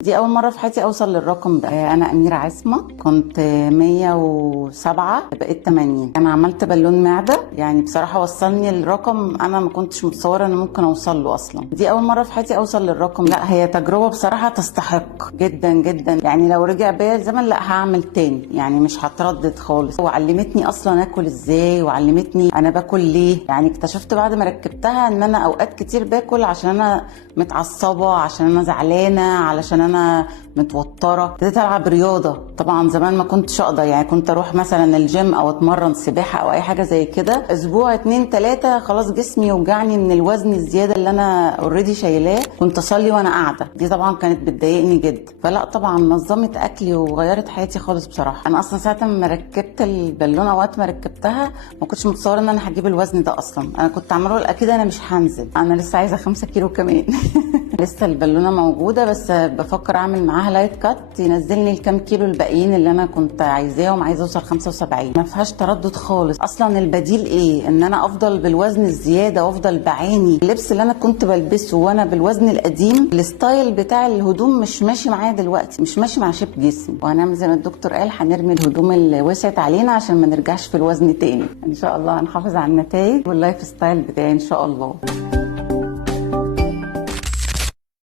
دي أول مرة في حياتي أوصل للرقم ده. أنا أميرة عصمة، كنت 107 بقيت 80. أنا عملت بالون معدة، يعني بصراحة وصلني الرقم أنا ما كنتش متصورة إن ممكن أوصل له أصلا. دي أول مرة في حياتي أوصل للرقم. لا هي تجربة بصراحة تستحق جدا جدا، يعني لو رجع بيا الزمن لا هعمل تاني، يعني مش هتردد خالص. وعلمتني أصلا آكل إزاي، وعلمتني أنا باكل ليه. يعني اكتشفت بعد ما ركبتها إن أنا أوقات كتير باكل عشان أنا متعصبة، عشان أنا زعلانة، علشان انا متوتره. ابتديت العب رياضه، طبعا زمان ما كنتش اقدر، يعني كنت اروح مثلا الجيم او اتمرن سباحه او اي حاجه زي كده، اسبوع 2 3 خلاص جسمي يوجعني من الوزن الزياده اللي انا اوريدي شايلاه. كنت اصلي وانا قاعده، دي طبعا كانت بتضايقني جدا. فلا طبعا نظمت اكلي وغيرت حياتي خالص بصراحه. انا اصلا ساعه ما ركبت البالونه، وقت ما ركبتها ما كنتش متصوره ان انا هجيب الوزن ده اصلا. انا كنت عماله اقول اكيد انا مش هنزل، انا لسه عايزه 5 كيلو كمان. لسه البالونه موجوده، بس بفكر اعمل معاها لايت كات ينزلني الكام كيلو الباقيين اللي انا كنت عايزاهم. عايزه اوصل 75. ما فيهاش تردد خالص. اصلا البديل ايه؟ ان انا افضل بالوزن الزياده وافضل بعاني. اللبس اللي انا كنت بلبسه وانا بالوزن القديم، الستايل بتاع الهدوم مش ماشي معايا دلوقتي، مش ماشي مع شيب جسمي. وهنعمل زي ما الدكتور قال، هنرمي الهدوم اللي وسعت علينا عشان ما نرجعش في الوزن تاني. ان شاء الله هنحافظ على النتائج واللايف ستايل بتاعي ان شاء الله.